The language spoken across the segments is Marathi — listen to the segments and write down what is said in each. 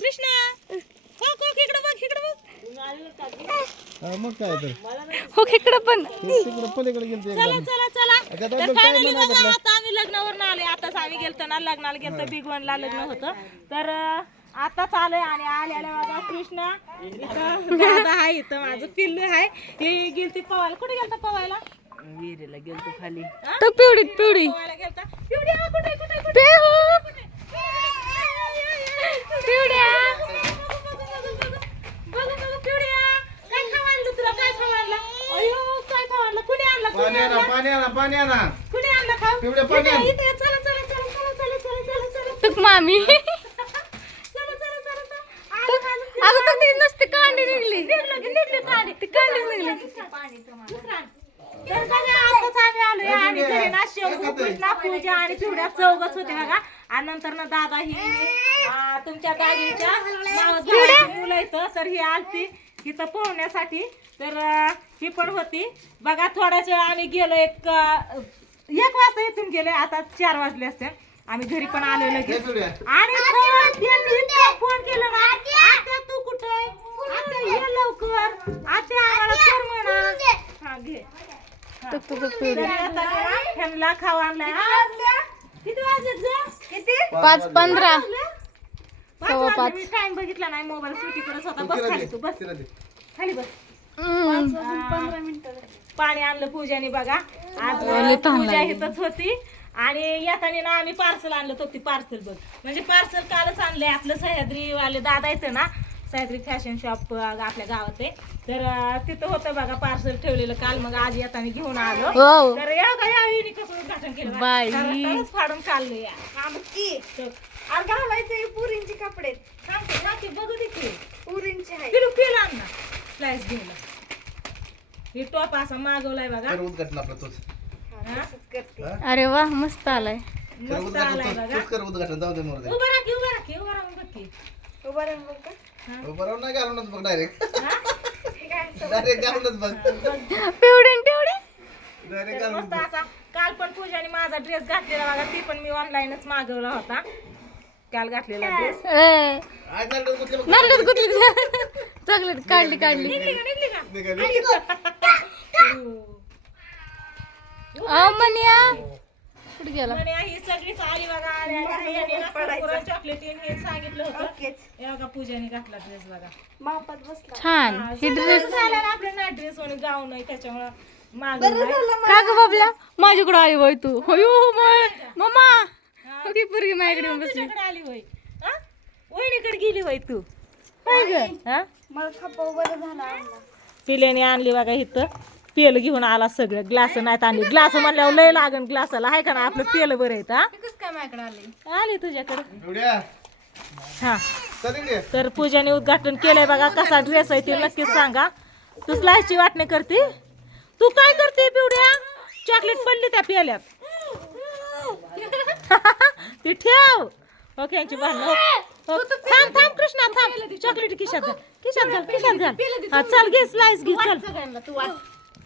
कृष्णा इकडे बघ मग काय तर हो इकडं पण तिकडे पलीकडे गेलते चला चला चला आता तर finally बघा, आता आम्ही लग्नावरून आले. आताच आम्ही गेलतो ना लग्नाला गेलतो, बिग वनला लग्न होतं. तर आताच आलोय आणि आल्याला बघा कृष्णा इथं दादा आहे, इथं माझं पिल्लू आहे. हे गेलती पवायला. कुठे गेलता पवायला? विहिरीला गेलतो खाली. तो पिवडी पिवडी पवायला गेलता. पिवडी हा, कुठे कुठे कुठे पिवड्या बघू बघू पिवड्या. काय खाऊ आणलं तुला? काय खाऊ आणलं? अयो काय खाऊ आणलं? कुणी आणलं? पाणी आणा पाणी आणा कुणी आणलं खाऊ? पिवड्या पाणी आण. इथे चला चला चला चला चला चला चला चला तुक मामी चला चला चला चला. अगं तर ती नुसती कांडी निघली निघली काढी. ती कांडी निघली दुसरा. तर बघा, आताच आम्ही आलोय आणि घरी ना शेंगू, कृष्णा, पूजा आणि पिवड्या चौघच होते बघा. आणि नंतर ना दादा ही तुमच्या दादीच्या मावस भावाची मुलं इथं, तर ही आलती इथं पोहण्यासाठी. तर ही पण होती बघा. थोड्याच वेळ आम्ही गेलो, एक वाजता इथून गेले. आता 4 वाजले असते. आम्ही घरी पण आलो लगेच. आणि फोन केला ना, आत्या तू कुठे? आत्या ये लवकर, आत्या आम्हाला कर म्हणा. हा घे. तुक तुक पिवडी ह्यांना खाऊ आणलाय. किती वाजलेत ग? किती? 5:15 5 वाजले. मी टाइम बघितला नाही, मोबाईल सुटीकडेच होता. बस खाली, तू बस खाली बस. 15 मिनिटं पाणी आणलं पूजाने बघा. आज पूजा इथंच होती. आणि येताना ना आम्ही पार्सल आणलं होतं. ती पार्सल बघ, म्हणजे पार्सल कालच आणलंय. आपलं सह्याद्री वाले दादा येतं ना, सह्याद्री फॅशन शॉप आपल्या गावात आहे. तर तिथं होतं बघा पार्सल ठेवलेलं काल. मग आज येताना घेऊन आलो. तर या कसं उद्घाटन केलं बाई. खरंच फाडून काढलं या. घालायचे पुरींचे कपडे सांगते बघू देखील पुरींचे आहे किलो केला ना स्लाइस घ्यायला. हे टॉप असा मागवलाय बघा. उद्घाटन आपलं तूच हा? अरे वा मस्त आलाय मस्त आलाय बघा. कर उद्घाटन जाऊ दे मोर दे उभा राखी उभा राखी उभा राहून बघ की. उभा राहून बघ का? बरोबर नाही घालूनच बघ डायरेक्ट हा? डायरेक्ट घालूनच बघ पिवडी टिवडी डायरेक्ट तर घालून मस्त असा काल पण पूजाने माझा ड्रेस घातलेला बघा. ती पण मी ऑनलाईनच मागवला होता काल घातलेला ड्रेस. आज नाही कुठले बघ नरडत कुठली चॉकलेट काढली निघली का निघाली. मनिया कुठे गेला म्हणे ही सगळीच आली बघा. चॉकलेट हे सांगितलं होतं. हे बघा पूजाने घातला ड्रेस बघा. मापात बसला छान ही ड्रेस झाला ना आपल्या ना ड्रेस म्हणून गाऊन आहे त्याच्यामुळं मागवलाय. का ग बाबल्या माझ्याकडे आली बाई तू होयो मम्मा ओके पुरगी माझ्याकडे येऊन बसली तुझ्याकडे आली होय. हा? वहिनीकडे गेली होय तू काय ग? हा? मला खपा बरं झाला आणला. पिल्याने आणली बघा इथं. पेल घेऊन आला सगळं. ग्लास नाहीत आणली. ग्लास म्हणल्यावर लय लागन ग्लासाला आहे का ना. आपलं पेल बरं येत. हा काय माझ्याकडे आली आली तुझ्याकडे. एवढ्या हा चल इकडे. तर पूजाने उद्घाटन केलंय बघा. कसा ड्रेस आहे ते नक्कीच सांगा. तू स्लाइसची वाटणी करते. तू काय करते पिवड्या? चॉकलेट पडली त्या पेल्यात. ती ठेव. ओके यांची भांडण. थांब थांब कृष्णा थांब. चॉकलेट खिशात घाल खिशात घाल खिशात घाल. हा चल घे स्लाइस घे चल.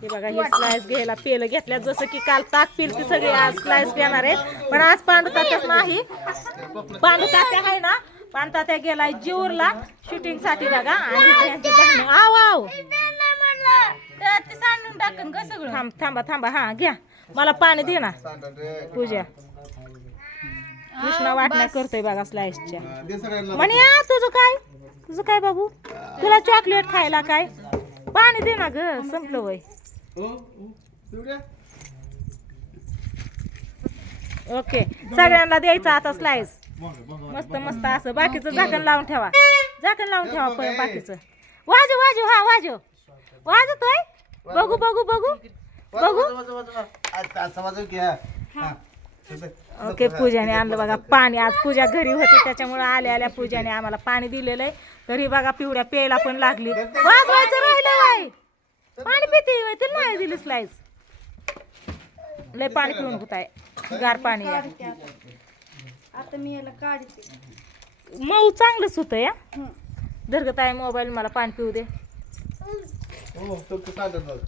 हे बघा हे स्लाइस घ्यायला पेलं घेतल्या. जसं की काल ताक पिलती सगळे आज स्लाइस घेणार आहेत. पण आज पांडुतात्याच नाही. पांडुतात्या आहे ना. पांडुतात्या गेलाय जीवरला शूटिंग साठी बघा. आणि यांची भांडण आव आव ते सांडून टाकन ग सगळं. थांब थांबा थांबा. हा घ्या मला पाणी दे ना पूजा. कृष्णा वाटण्या करतोय बघा स्लाइसच्या. दे सगळ्यांना. म्हणे तुझं काय बाबू? तुला चॉकलेट खायला काय? पाणी दे ना ग. संपलं वय. एवढ्या ओके सगळ्यांना द्यायचं आता स्लाइस. मस्त मस्त असं. बाकीचं झाकण लावून ठेवा. झाकण लावून ठेवा बाकीचं. वाजव वाजव. हा वाजव वाजतोय. बघू बघू बघू बघू. समजू की हा ओके पूजाने आणलं बघा पाणी. आज पूजा घरी होती त्याच्यामुळे आल्या आल्या पूजाने आम्हाला पाणी दिलेलं आहे. तरी बघा पिवड्या प्यायला पण लागली. वाजवायचं राहिलं बाई. पाणी पिते बाई. तिला नाही दिली स्लाइस. लय पाणी पिऊन होत आहे. गार पाणी या. आता मी याला काढते. मऊ चांगलंच होतं या. धरगत आहे मोबाईल. मला पाणी पिऊ दे. हो तो सांगत बघ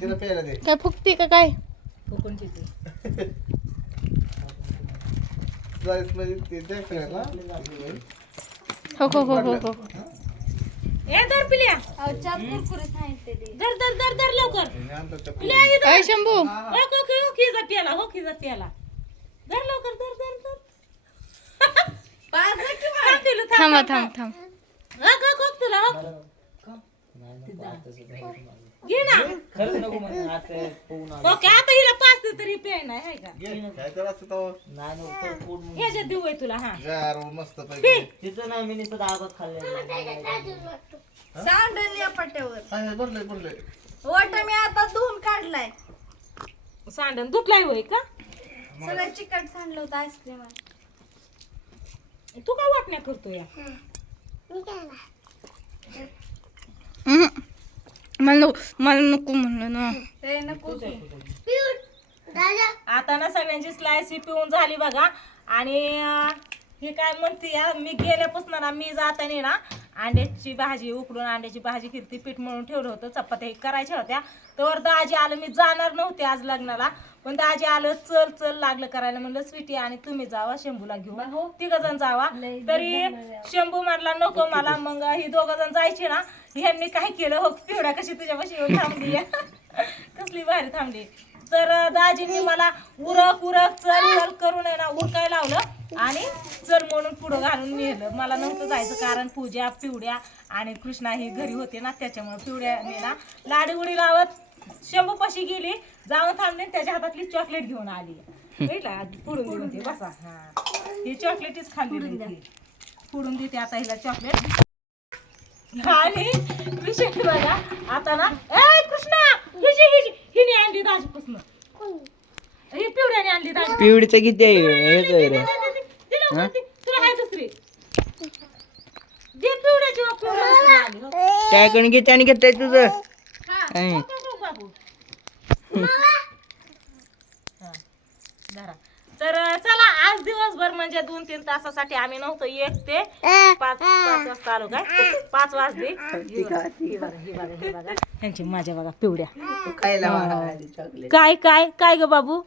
तिला प्यायला दे. काय फुकते का काय फुकून पिते. जायचं म्हणजे ते द्या सगळ्याला. हो हो हो हो हो ए धर पिल्या अहो चार कुरकुरे सांगितले धर धर धर धर लवकर आणि आणतो त्या पिल्या इथं. अय शंभू हो खिजा प्याला हो खिजा प्याला धर लवकर धर धर धर थांब पिलू, थांब, थांबा थांब, थांब थांब थांब. हो तुला हो घे ना ओके आता हिला पाचते तरी पेन नाही हाय का घे, काय तर असतं तो. ह्याच्यात देऊ होय तुला हा गार मस्त पैकी. सांडली या पट्ट्यावर काय बनलंय बनलंय. वाटा मी आता धुवून काढलाय. सांडण दुखलाय होय का सगळं चिकट सांडलं होतं आईस्क्रीम. तू काय वाटण्या करतो या मला नको म्हणलं ना ते नको आता ना सगळ्यांची स्लाइस ही पिऊन झाली बघा आणि हे काय म्हणते या मी गेल्यापासून ना मी जाताना ना अंड्याची भाजी उकडून अंड्याची भाजी किती पीठ म्हणून ठेवलं होतं चपात्या करायच्या होत्या तर दाजी आलं मी जाणार नव्हते आज लग्नाला पण दाजी आलं चल चल लागलं करायला म्हणलं स्वीटी आणि तुम्ही जावा शंभूला घेऊन तिघ जण जावा तरी शंभू म्हणला नको मला मग ही दोघ जण जायची ना ह्यांनी काय केलं हो पिवड्या कशी तुझ्यापाशी येऊन थांबली कसली भारी थांबली तर दाजींनी मला उरक उरक चल चल करून आहे ना उरकाय लावलं आणि चल म्हणून पुढं घालून नेलं मला नव्हतं जायचं कारण पूजा पिवड्या आणि कृष्णा ही घरी होते ना त्याच्यामुळे पिवड्याने ना लाडी उडी लावत शंभूपाशी गेली जाऊन थांबली त्याच्या हातातली चॉकलेट घेऊन आली भेटला पुढून घेऊन ते बसा हा ही चॉकलेटच खाल्ली पुढून देते आता हिला चॉकलेट आणि विषय बघा आता ना ए कृष्णा हिने आणली दाजीपासून ही पिवड्याने आणली दाजी पिवडीचं किती आहे तुला आहे दुसरी दे पिवड्याची आणली हो. त्याकडे किती आणि घेताय तुझं हो, बाबू हा, धरा. तर चला आज दिवसभर म्हणजे 2-3 तासासाठी आम्ही नव्हतो 1 ते 5 वाजता आलो काय 5 वाजले ही बघा त्यांची माझ्या बघा पिवड्या काय काय काय ग बाबू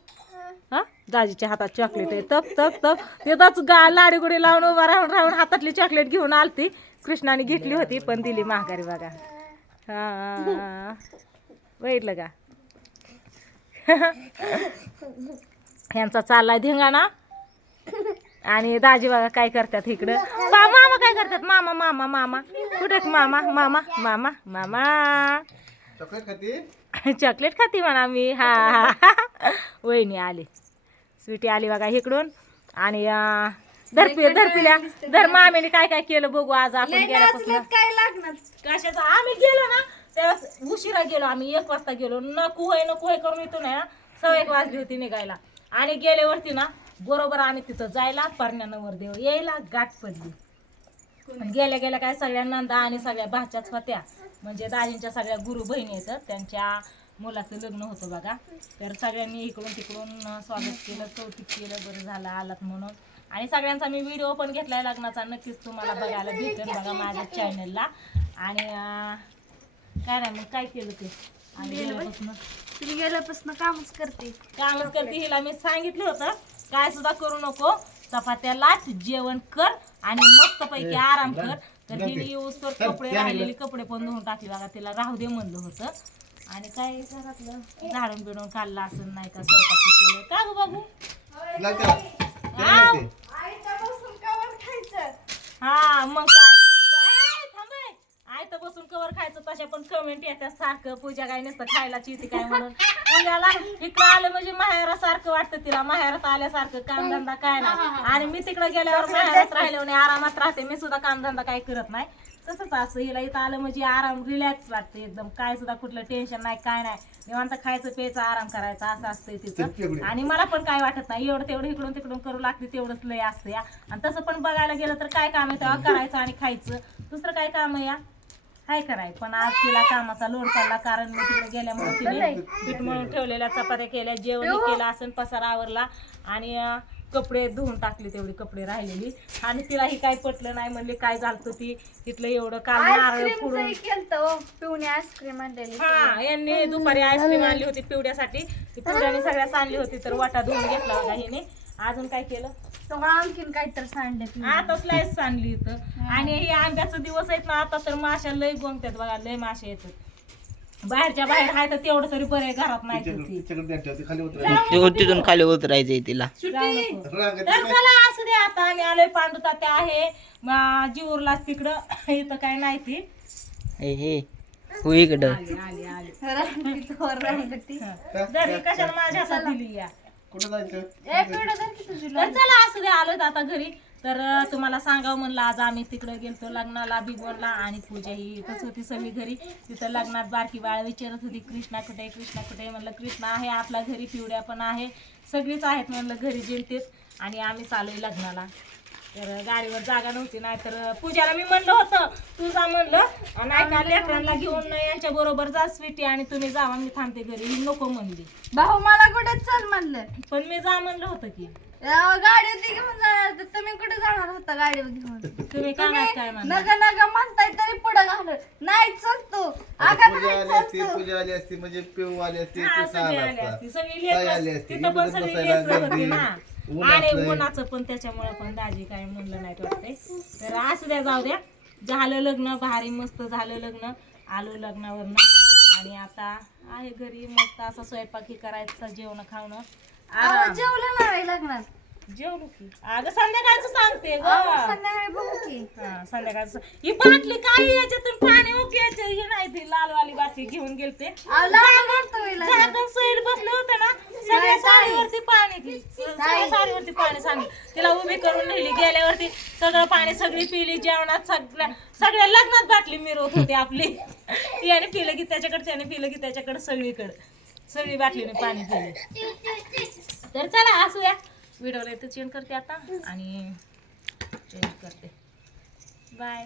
हा दाजीच्या हातात चॉकलेट आहे तप तप तप तिथंच लाडी गुडी लावून उभा राहून राहून हातातली चॉकलेट घेऊन आलती कृष्णाने घेतली होती पण दिली माघारी बघा हा बघितलं का ह्यांचा चाललाय धिंगाणा आणि दाजी बघा काय करतात इकडं मामा काय करतात मामा मामा मामा कुठे मामा मामा मामा मामा चॉकलेट खाती चॉकलेट खाती म्हणा मी हा हा वहिनी आली स्वीटी आली बघा इकडून आणि धर मामीने काय काय केलं बघू आज आपण गेल्यापासून काय लागणार कशाचं आम्ही गेलो ना तेव्हा उशिरा गेलो आम्ही 1 वाजता गेलो नको होय करून येतो ना 1:15 वाजली होती निघायला आणि गेल्यावरती ना बरोबर आम्ही तिथं जायला परण्यावर देव यायला गाठ पडली गेल्या गेल्या काय सगळ्या नंदा आणि सगळ्या भाच्याच होत्या म्हणजे दाजींच्या सगळ्या गुरु बहिणी आहेत त्यांच्या मुलाचं लग्न होतं बघा तर सगळ्यांनी इकडून तिकडून स्वागत केलं कौतुक केलं बरं झालं आलात म्हणून आणि सगळ्यांचा मी व्हिडिओ पण घेतलाय लग्नाचा नक्कीच तुम्हाला बघायला भेटेल बघा माझ्या चॅनलला आणि काय नाही मग काय केलं ते आणि गेल्यापासून कामच करते हिला मी सांगितलं होतं काय सुद्धा करू नको चपात्या लाट जेवण कर आणि मस्त पैकी आराम कर तर हिने येऊस तर कपडे राहिलेले कपडे पण धुवून टाकले बघा तिला राहू दे म्हणलं होतं आणि काय घरातलं झाडून बिडून काढलं असं नाही का स्वयंपाकी केलं का गं बाबू हा मग काय थांबे आयत बसून कवर खायचं तशा पण कमेंट येतात सारखं पूजा काय नसतं खायलाच येते काय म्हणून पूजाला इकडं आलं म्हणजे माहेरासारखं वाटतं तिला माहेरात आल्यासारखं कामधंदा काय नाही आणि मी तिकडे गेल्यावर माहेरात राहिल्यावर आरामात राहते मी सुद्धा कामधंदा काय करत नाही तसंच असतं हिला इथं आलं म्हणजे आराम रिलॅक्स वाटतं एकदम काय सुद्धा कुठलं टेन्शन नाही काय नाही निवांत खायचं प्यायचं आराम करायचा असं असतंय तिचं आणि मला पण काय वाटत नाही एवढं तेवढं इकडून तिकडून करू लागते तेवढंच लय असतं या आणि तसं पण बघायला गेलं तर काय काम आहे तेव्हा करायचं आणि खायचं दुसरं काय काम आहे या काय कराय पण आज तिला कामाचा लोड पडला कारण मी तिकडे गेल्यामुळे तिने पीठ मळून ठेवलेल्या चपात्या केल्या जेवण केलं असं पसारा आवरला आणि कपडे धुवून टाकले तेवढी कपडे राहिलेली आणि तिलाही काय पटलं नाही म्हणले काय झालं ती तिथलं एवढं काल नारळ फोडून पिवणी आईस्क्रीम आणलेली हा यांनी दुपारी आईस्क्रीम आणली होती पिवड्यासाठी ती पिवड्याने सगळ्याच आणली होती तर वाटा धुवून घेतला होता हिने अजून काय केलं तुम्हाला आणखीन काहीतरी सांडले आता स्लाइस आणली इथं आणि हे आंब्याचं दिवस आहेत ना आता तर माशा लय गोंगतात बघा लय माशा येतात बाहेरच्या बाहेर आहे तर तेवढं तरी बरं आहे घरात नाही तर ती. तिच्याकडे द्या ठेव, ती खाली उतरायची. तिथून खाली उतरायचंय तिला. जाऊ नको. रांगेत तर चला असू दे आता आम्ही आलोय पांडुता ते आहे जीवरलाच तिकडं इथं काय नाही ती हे हो इकडं. आली आली आली रांगती जरी कशाला माझ्या हातात दिली या कुठं जायचं? तर चला असू दे आलोय आता घरी तर तुम्हाला सांगावं म्हणलं आज आम्ही तिकडे गेलतो लग्नाला बिगोरला आणि पूजा ही इथंच होती सगळी घरी तिथं लग्नात बारकी बाळ विचारत होती कृष्णा कुठे म्हणलं कृष्णा आहे आपल्या घरी पिवड्या पण आहे सगळीच आहेत म्हणलं घरी जेमतेच आणि आम्ही चालूय लग्नाला तर गाडीवर जागा नव्हती नाही तर पूजाला मी म्हणलं होतं तू जा म्हणलं नाही का लेकरांना घेऊन यांच्या बरोबर जा स्वीटी आणि तुम्ही जावा मी थांबते घरी ही नको म्हणली भाऊ मला कुठे चल म्हणलं पण मी जा म्हणलं होतं की गाडी होती घेऊन जाणार तर तुम्ही कुठे जाणार होता गाडीवर घेऊन तुम्ही काय म्हणलं नका नका म्हणताय तरी पुढे घालून नाही चलतो आता पूजा आली असती, पूजा आली असती म्हणजे पिऊ आली असती, हा, तू सगळी आला आली असता. असती. सगळी ताई लेकरं- आली असती, तिथं पण ही सगळी बसायला लेकरं होती गर्दी, ना. ऊन आणि असलंय. उन्हाचं पण त्याच्यामुळे पण दाजी काय म्हणलं नाही वाटतंय तर असू द्या जाऊ द्या झालं लग्न भारी मस्त झालं लग्न आलो लग्नावरनं आणि आता आहे घरी मस्त असा स्वयंपाकी करायचा जेवण खावणं आराम. जेवलं नाही लग्नात जेवलो की अगं संध्याकाळचं सांगते ग संध्याकाळी बघू की हा संध्याकाळचं ही बाटली काय याच्यातून पाणी उकळायचं हे नाही ती लालवाली बाटली घेऊन गेलते झाकण सैल बसले होते ना सगळ्या साडीवरती पाणी की सगळ्या साडीवरती पाणी सांगितलं तिला उभी करून नेली गेल्यावरती सगळं पाणी सगळी पिली जेवणात सगळ्या लग्नात बाटली मिरवत होती आपली याने पिलं की त्याच्याकडे त्याने पिलं की त्याच्याकडे सगळी बाटलीने पाणी पिले तर चला असू द्या व्हिडिओला इथं चेंज करते आता आणि चेंज करते बाय